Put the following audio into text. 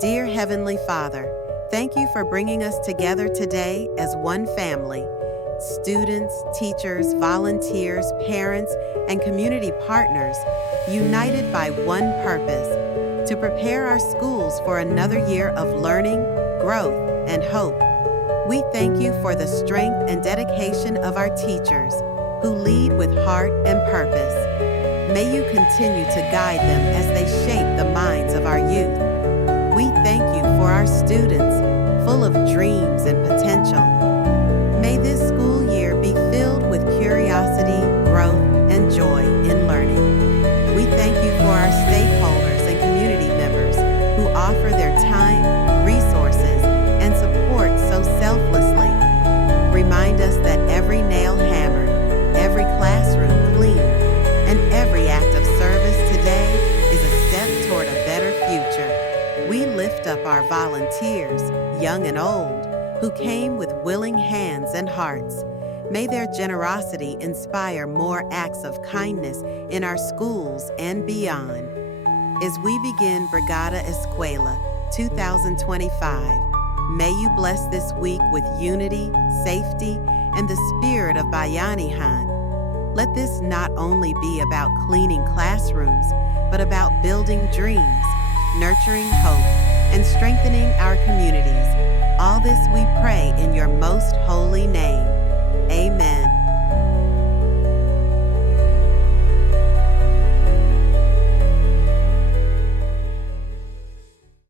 Dear Heavenly Father, thank you for bringing us together today as one family. Students, teachers, volunteers, parents, and community partners, united by one purpose, to prepare our schools for another year of learning, growth, and hope. We thank you for the strength and dedication of our teachers, who lead with heart and purpose. May you continue to guide them as they shape the minds of our youth. We thank you for our students, full of dreams and potential. May this school year be filled with curiosity, growth, and joy in learning. We thank you for our stakeholders and community members who offer their time, resources, and support so selflessly. Remind us that every nail hammered, every classroom cleaned, and every act of service today is a step toward a better future. We lift up our volunteers, young and old, who came with willing hands and hearts. May their generosity inspire more acts of kindness in our schools and beyond. As we begin Brigada Eskwela 2025, may you bless this week with unity, safety, and the spirit of Bayanihan. Let this not only be about cleaning classrooms, but about building dreams, nurturing hope, and strengthening our communities. All this we pray in your most holy name. Amen.